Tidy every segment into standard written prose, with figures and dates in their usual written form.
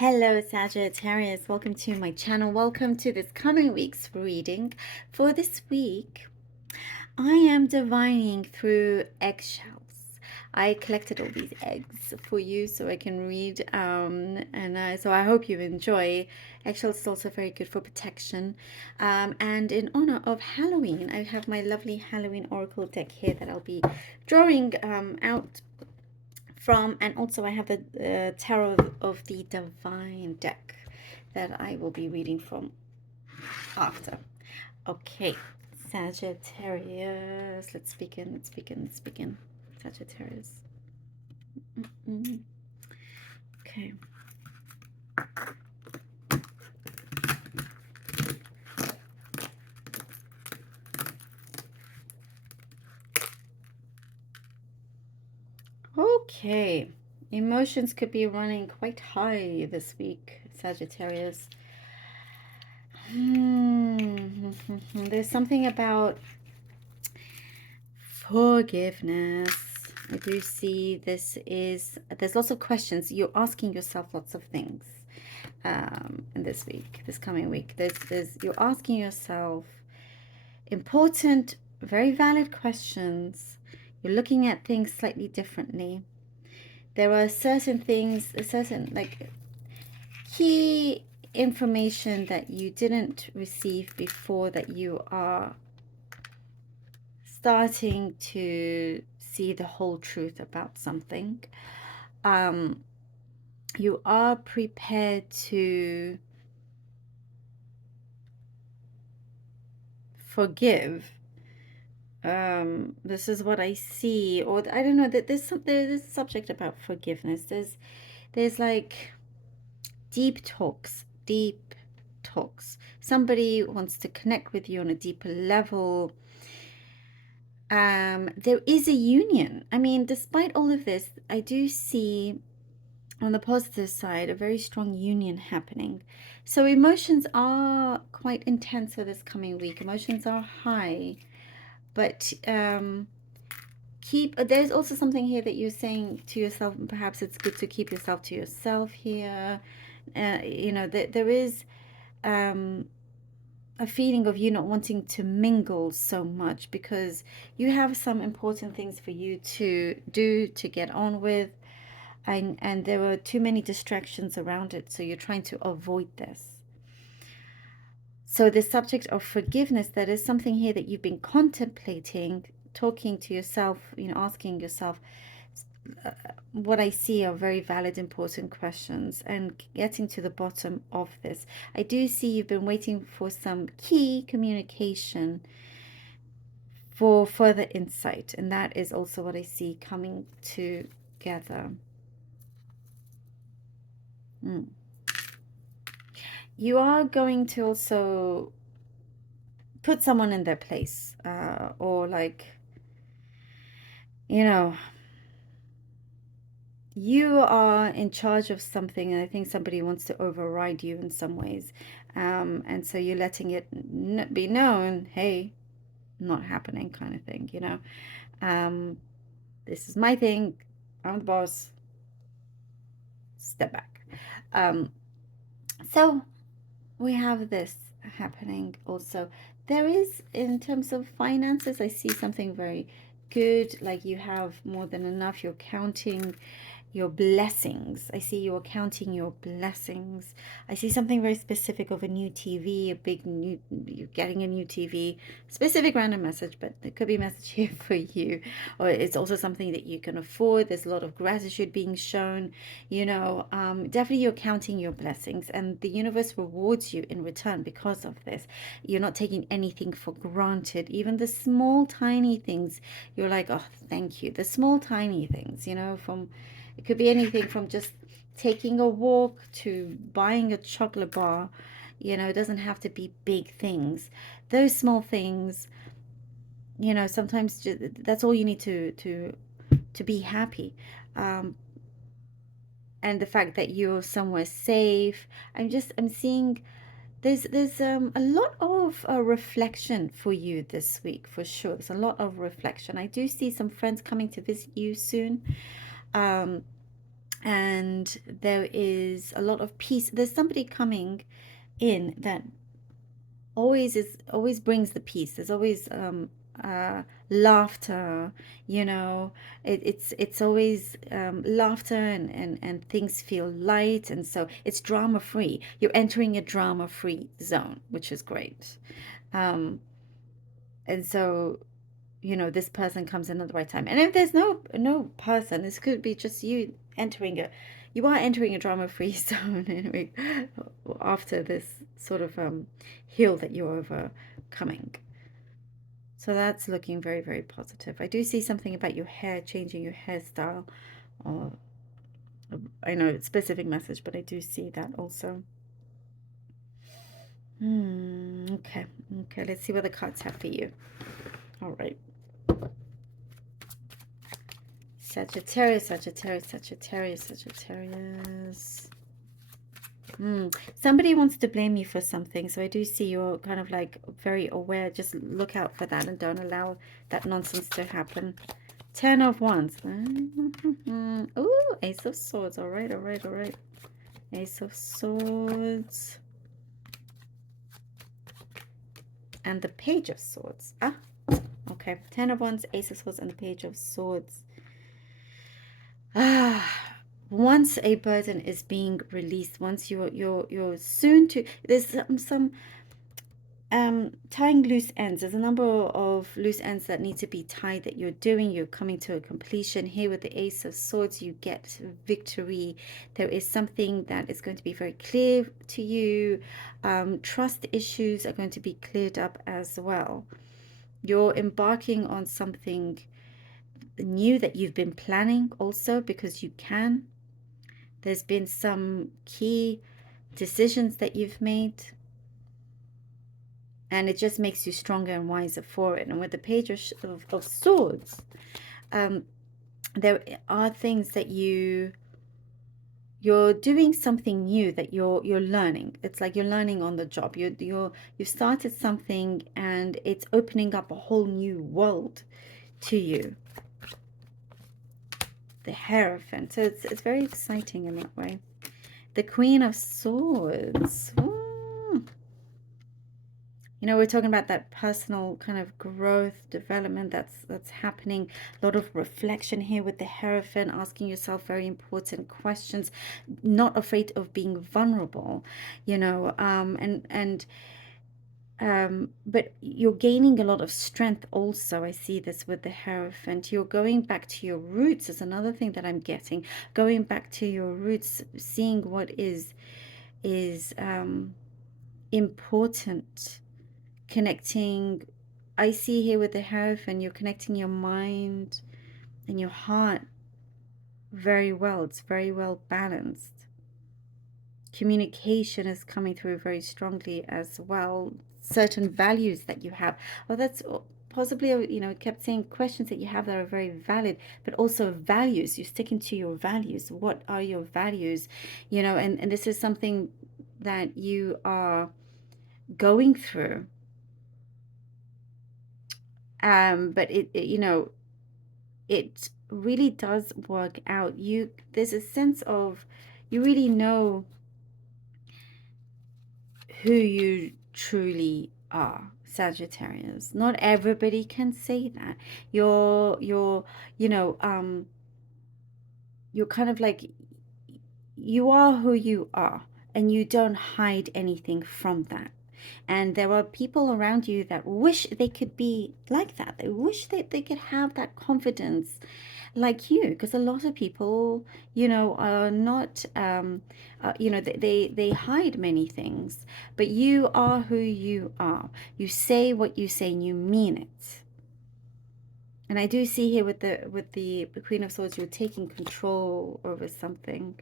Hello Sagittarius, welcome to my channel. Welcome to this coming week's reading. For this week, I am divining through eggshells. I collected all these eggs for you so I can read, so I hope you enjoy. Eggshells is also very good for protection. And in honor of Halloween, I have my lovely Halloween Oracle deck here that I'll be drawing out from, and also I have the Tarot of the Divine deck that I will be reading from after. Okay, Sagittarius, let's begin. Sagittarius. Okay. Okay, emotions could be running quite high this week, Sagittarius. There's something about forgiveness. I do see there's lots of questions. You're asking yourself lots of things in this week, this coming week. You're asking yourself important, very valid questions. You're looking at things slightly differently. There are certain things, like key information that you didn't receive before that you are starting to see the whole truth about something. You are prepared to forgive. This is what I see, or I don't know, that there's this subject about forgiveness. There's like deep talks. Somebody wants to connect with you on a deeper level. There is a union. I mean, despite all of this, I do see on the positive side a very strong union happening. So emotions are quite intense for this coming week. Emotions are high, but there's also something here that you're saying to yourself. Perhaps it's good to keep yourself to yourself here. You know, there is a feeling of you not wanting to mingle so much because you have some important things for you to do, to get on with, and there are too many distractions around it, so you're trying to avoid this. So the subject of forgiveness, that is something here that you've been contemplating, talking to yourself, you know, asking yourself. What I see are very valid, important questions, and getting to the bottom of this. I do see you've been waiting for some key communication for further insight, and that is also what I see coming together. You are going to also put someone in their place, or like, you know, you are in charge of something, and I think somebody wants to override you in some ways, and so you're letting it be known, hey, not happening, kind of thing, you know. This is my thing, I'm the boss, step back. So we have this happening also. There is, in terms of finances, I see something very good, like you have more than enough. You're counting your blessings. I see you're counting your blessings. I see something very specific of a new TV, you're getting a new TV, specific random message, but there could be a message here for you. Or it's also something that you can afford. There's a lot of gratitude being shown, you know. Definitely you're counting your blessings, and the universe rewards you in return because of this. You're not taking anything for granted. Even the small, tiny things, you're like, oh, thank you. The small, tiny things, you know, it could be anything from just taking a walk to buying a chocolate bar. You know, it doesn't have to be big things. Those small things, you know, sometimes that's all you need to be happy. And the fact that you're somewhere safe. I'm seeing there's a lot of reflection for you this week, for sure. There's a lot of reflection. I do see some friends coming to visit you soon. and there is a lot of peace. There's somebody coming in that always brings the peace. There's always laughter, you know. It's always laughter, and things feel light, and so it's drama free. You're entering a drama free zone, which is great. um and so, you know, this person comes in at the right time. And if there's no person, this could be just you are entering a drama free zone anyway, after this sort of hill that you're overcoming. So that's looking very, very positive. I do see something about your hair, changing your hairstyle, or I know it's a specific message, but I do see that also. Okay, let's see what the cards have for you. All right. Sagittarius, Sagittarius, Sagittarius, Sagittarius. Somebody wants to blame you for something, so I do see you're kind of like very aware. Just look out for that and don't allow that nonsense to happen. 10 of Wands. Ooh, Ace of Swords. All right, all right, all right. Ace of Swords. And the Page of Swords. Ah, okay. 10 of Wands, Ace of Swords, and the Page of Swords. Once a burden is being released, once you're soon to, there's some tying loose ends. There's a number of loose ends that need to be tied that you're doing. You're coming to a completion here with the Ace of Swords. You get victory. There is something that is going to be very clear to you. Trust issues are going to be cleared up as well. You're embarking on something new that you've been planning also, because you can. There's been some key decisions that you've made, and it just makes you stronger and wiser for it. And with the Page of Swords, there are things that you're doing something new that you're learning. It's like you're learning on the job. You've started something, and it's opening up a whole new world to you. The Hierophant. So it's very exciting in that way. The Queen of Swords. You know, we're talking about that personal kind of growth, development that's happening. A lot of reflection here with the Hierophant, asking yourself very important questions, not afraid of being vulnerable, you know, but you're gaining a lot of strength also. I see this with the Hierophant. You're going back to your roots is another thing that I'm getting. Going back to your roots, seeing what is important, connecting. I see here with the Hierophant, you're connecting your mind and your heart very well. It's very well balanced. Communication is coming through very strongly as well. Certain values that you have. Well, that's possibly, you know, it kept saying questions that you have that are very valid, but also values. You're sticking to your values. What are your values? You know, and this is something that you are going through. But it you know, it really does work out. There's a sense of, you really know who you truly are, Sagittarius. Not everybody can say that. You're you know, you're kind of like, you are who you are, and you don't hide anything from that. And there are people around you that wish they could be like that. They wish that they could have that confidence like you, because a lot of people, you know, are not, you know, they hide many things, but you are who you are. You say what you say, and you mean it. And I do see here with the Queen of Swords, you're taking control over something.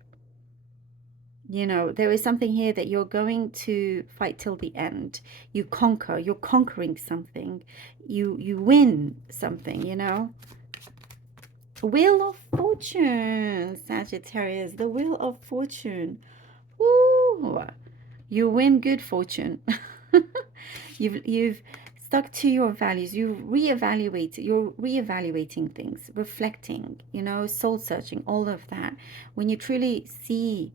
You know, there is something here that you're going to fight till the end. You conquer. You're conquering something. You win something, you know. Wheel of Fortune, Sagittarius. The Wheel of Fortune. Ooh, you win good fortune. you've stuck to your values. You're reevaluating things, reflecting, you know, soul searching, all of that. When you truly see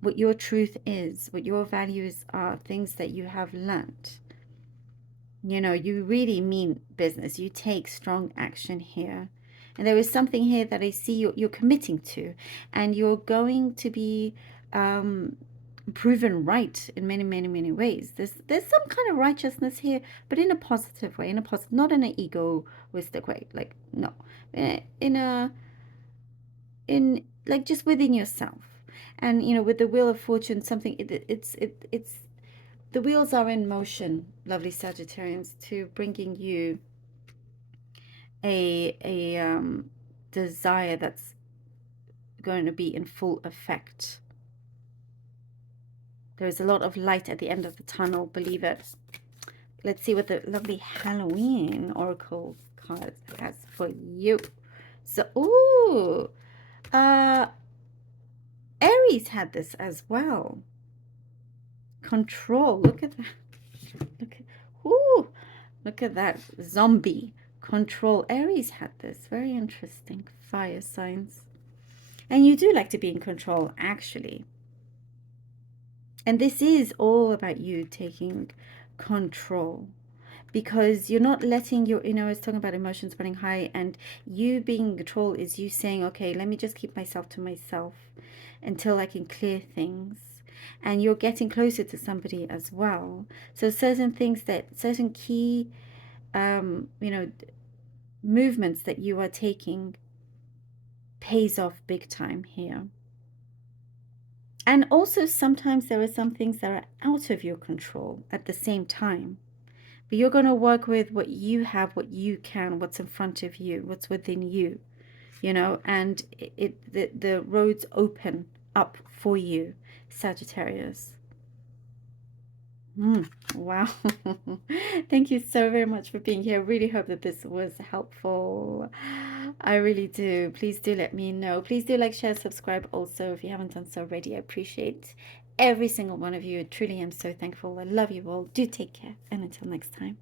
what your truth is, what your values are, things that you have learnt, you know, you really mean business. You take strong action here. And there is something here that I see you're committing to, and you're going to be proven right in many, many, many ways. There's some kind of righteousness here, but in a positive way, not in an egoistic way. Like, no, in like just within yourself. And you know, with the wheel of fortune, something it's the wheels are in motion, lovely Sagittarians, to bringing you a desire that's going to be in full effect. There's a lot of light at the end of the tunnel, believe it. Let's see what the lovely Halloween Oracle card has for you. So, ooh, Aries had this as well. Control. Look at that. Look at that zombie. Control. Aries had this. Very interesting. Fire signs. And you do like to be in control, actually. And this is all about you taking control, because you're not letting your, you know, I was talking about emotions running high, and you being in control is you saying, okay, let me just keep myself to myself until I can clear things. And you're getting closer to somebody as well. So certain things certain key, you know, movements that you are taking pays off big time here. And also sometimes there are some things that are out of your control at the same time. But you're going to work with what you have, what you can, what's in front of you, what's within you, you know, and the roads open up for you, Sagittarius. Wow. Thank you so very much for being here. I really hope that this was helpful. I really do. Please do let me know. Please do like, share, subscribe also if you haven't done so already. I appreciate every single one of you. I truly am so thankful. I love you all. Do take care. And until next time.